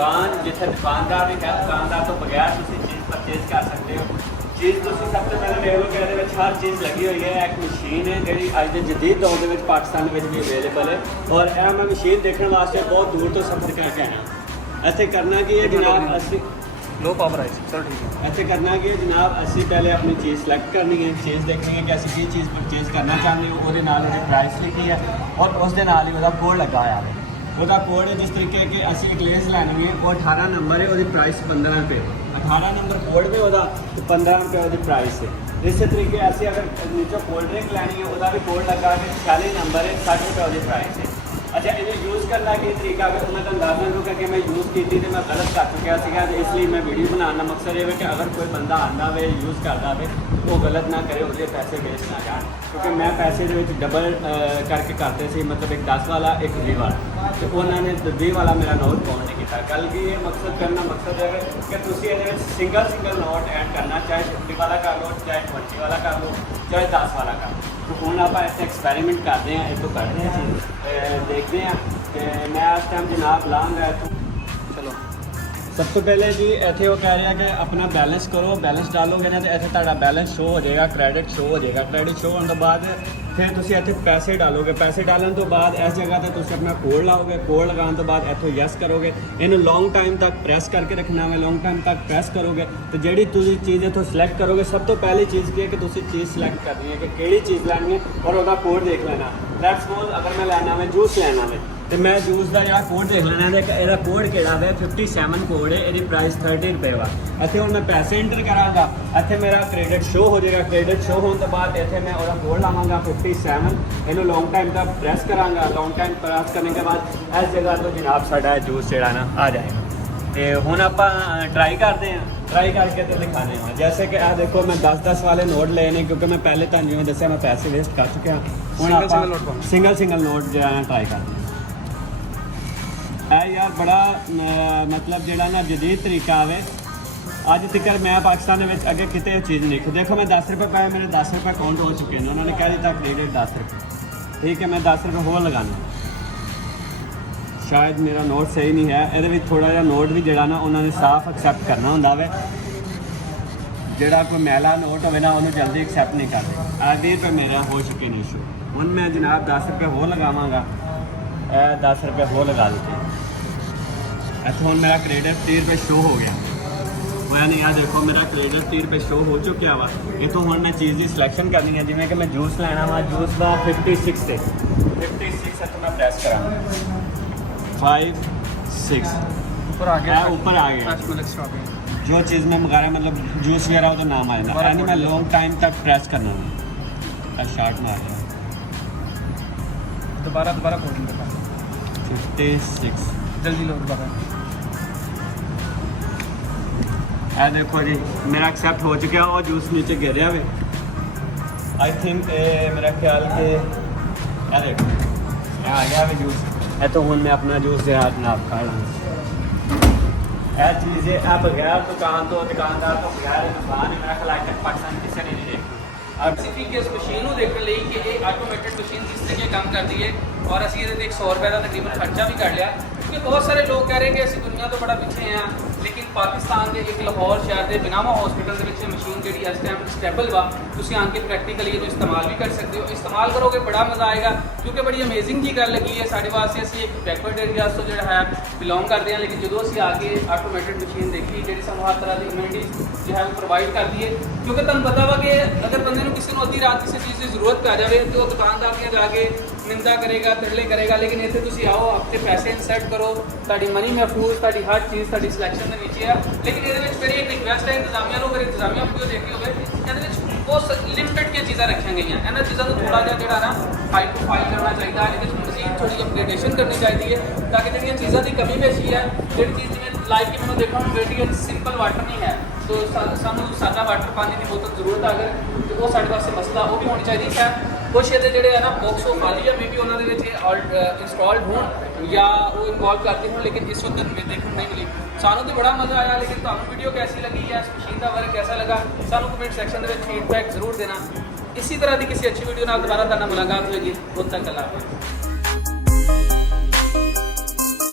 दुकान जिथे दुकानदार भी है, दुकानदार तो बगैर तुम चीज़ परचेज कर सकते हो। चीज़ तुम सब तो पहले देख लो कि हर चीज़ लगी हुई है। एक मशीन है जी अज के जदीद दौर के पाकिस्तान में भी अवेलेबल है, और यह मैं मशीन देखने वास्ते बहुत दूर तो सफ़र करके आया। इतने करना कि जनाब असी लो पावर आई चलो ठीक है। इतने करना कि जनाब असी पहले अपनी चीज़ सिलेक्ट करनी है, चीज़ देखनी है कि असी की चीज़ परचेज करना चाहते हो। वो प्राइस लिखी है और उस दे नाल ही वो कोड लगा हुआ है। वह कोड है जिस तरीके कि असी एक लेस लैनी है, वो 18 नंबर है, वो प्राइस 15 रुपये। 18 नंबर कोड में वो 15 रुपये वो प्राइस है। इस तरीके असी अगर नीचे कोल्ड ड्रिंक लैनी है, वह भी कोड लगा के 46 नंबर है, 60 रुपये वो प्राइस है। अच्छा, इन्हें यूज़ करना कि तरीका अगर मैं अंदाजा दूँगा कि मैं यूज़ की थी तो मैं गलत कर चुका था, इसलिए मैं वीडियो बनाने मकसद ये है कि अगर कोई बंदा आंदा वे यूज़ करता वे वो गलत ना करे, उसके पैसे वेस्ट ना जाए। क्योंकि मैं पैसे डबल करके करते थे, मतलब एक 10 वाला एक 20 वाला, तो उन्होंने 20 वाला मेरा नोट काउंट नहीं किया। कल की ये मकसद करना मकसद है कि तुम ये सिंगल नोट ऐड करना, चाहे 50 वाला कर लो, चाहे 20 वाला कर लो, चाहे 10 वाला कर लो। तो हूँ आप ऐसे एक्सपेरीमेंट करते हैं, एक तो करते हैं चीज़ देखते हैं कि मैं इस टाइम जनाब लाँगा तो चलो सब तो पहले जी इतने वो कह रहे हैं कि अपना बैलेंस करो, बैलेंस डालोगे ना तो इतने तुहाडा बैलेंस शो हो जाएगा, क्रेडिट शो हो जाएगा। क्रेडिट शो होने तो बाद फिर तुम इतने पैसे डालोगे, पैसे डालने तो बाद इस जगह पर तुम अपना कोड लाओगे, कोड लगाने तो बाद इतों यस करोगे। इन्हें लॉन्ग टाइम तक प्रेस करके रखना है, लॉन्ग टाइम तक प्रेस करोगे तो जी तुम चीज़ इतों सिलेक्ट करोगे। सब तो पहली चीज़ की है कि तुम चीज़ सिलेक्ट करनी है कि किहड़ी चीज़ लैनी है और वह कोड देख लेना। लैट्स सपोज अगर मैं लैना मैं जूस लैना वे तो मैं जूस का जो कोड देख लेना है, यदा कोड किहड़ा वे 57 कोड है, ये प्राइस 30 रुपये वा। इतने हम मैं पैसे एंटर कराँगा, इतने मेरा क्रेडिट शो हो जाएगा। क्रेडिट शो होने तो बाद इतने मैं वह कोड लावांगा 57, इन्हू लॉन्ग टाइम तक प्रेस कराँगा। लॉन्ग टाइम प्रेस करने के बाद इस जगह तो जनाब साडा जूस जोड़ा ना आ जाएगा। तो हुण आप ट्राई करते हैं, ट्राई करके तो दिखाने हैं। जैसे कि आ देखो मैं 10-10 वाले नोट ले ने, क्योंकि मैं पहले तो जिवें दस्सिया मैं पैसे वेस्ट कर चुके हैं। हुण सिंगल नोट जो है ट्राई करते हैं। है यार बड़ा मतलब जोड़ा ना जदीद तरीका आवे। अज तक मैं पाकिस्तान में अगे कितने चीज़ नहीं देखो। देखो मैं 10 रुपये पाए, मेरे 10 रुपये काउंट हो चुके हैं। उन्होंने कह दिया क्रेडिट 10 रुपये, ठीक है मैं 10 रुपये होर लगाना। शायद मेरा नोट सही नहीं है, ये थोड़ा जहा नोट भी जोड़ा ना उन्होंने साफ एक्सैप्ट करना होंगे वे। जोड़ा कोई मैला नोट हो ना उन्होंने जल्दी एक्सैप्ट नहीं करते। 20 रुपये मेरा हो चुके नहीं शो। हूँ मैं जनाब 10 रुपये होर लगावगा, 10 रुपये होर लगा देते हैं। इतना हूँ मेरा क्रेडिट 30 रुपये शो हो गया। मैं नहीं आ देखो मेरा क्रेडिट 30 रुपये शो हो चुका वा। इतों हूँ मैं चीज़ की सिलेक्शन करनी है, जिमें कि मैं जूस लेना वा, जूस का 56 से 56 तो मैं प्रेस करा 5 6 ऊपर आ गया, ऊपर आ गया। जो चीज़ में मंगा रहा मतलब जूस वगैरह वो तो नाम आएगा, यानी मैं लॉन्ग टाइम तक प्रेस करना है। शार्ट में आ गया दोबारा कोडिंग करना 56 जल्दी लो दोबारा। देखो जी मेरा एक्सेप्ट हो चुका और जूस नीचे गिर हुए। आई थिंक मेरा ख्याल के देखो आ गया भी जूस है। तो हूँ मैं अपना जूस जो है जनाब खा ला। यह चीज़ है बगैर दुकान तो दुकानदार तो बगैर दुकान मेरा ख्याल तक पाकिस्तान किसी ने नहीं देखी। स्पेसिफिक इस मशीन को देखने ਲਈ कि ये आटोमेटेड मशीन किस तरीके काम करती है, और असी ये 100 रुपये का तकरीबन खर्चा भी कर लिया। क्योंकि बहुत सारे लोग कह रहे हैं कि असी दुनिया तो बड़ा पिछे हैं, लेकिन पाकिस्तान के एक लाहौर शहर के बिनामा हॉस्पिटल के मशीन जी इस टाइम स्टेबल वा, तुम आके प्रैक्टिकली जो इस्तेमाल भी कर सकते हो। इस्तेमाल करोगे बड़ा मज़ा आएगा, क्योंकि बड़ी अमेजिंग जी गल लगी है साढ़े वास्ते। असी एक बैकवर्ड एरिया तो जो है बिलोंग करते हैं, लेकिन जो असी आके आटोमेटेड मशीन देखी जी सानू हर तरह की इम्यूनिटी जो है वो प्रोवाइड करती है। क्योंकि तुम पता वा कि अगर बंदे को किसी को अद्धी रात किसी चीज़ की जरूरत पै जाए तो दुकानदार के जाके निंदा करेगा, तिरले करेगा, लेकिन इतने तुम आओ अपने पैसे इंसर्ट करो, ताड़ी मनी महफूज, ताड़ी हर चीज़ ताड़ी सिलेक्शन के नीचे है। लेकिन ये मेरी एक रिक्वेस्ट है इंतजामिया को, अगर इंतजामिया वीडियो देखी हो बहुत लिमिटेड की चीज़ें रखी गई हैं। इन्होंने चीज़ों को थोड़ा जहा जो ना हाई प्रोफाइल करना चाहिए, ये मजीद थोड़ी अपग्रेडेशन करनी चाहिए, ताकि जो चीज़ों की कमी पेशी है जी चीज़ जिम्मे लाइक की मैंने देखा बेटी सिंपल वाटर नहीं है, तो सानू सादा वाटर पानी की बहुत ज़रूरत है। अगर तो वो साढ़े वास्ते मसला वो भी होनी चाहिए है। कुछ ये जोड़े है ना बॉक्स वो खाली है, मे बी उन्होंने इंस्टॉल्ड हो या वो इन्वॉल्व करते हो, लेकिन इस वक्त देखने नहीं मिली। सानू तो बड़ा मज़ा आया, लेकिन तुम्हें वीडियो कैसी लगी है, इस मशीन का वर्क कैसा लगा, सानू कमेंट सैक्शन में फीडबैक जरूर देना। इसी तरह की किसी अच्छी वीडियो दोबारा तुहाडे नाल मुलाकात होगी। उद तक अल्लाह हाफ़िज़।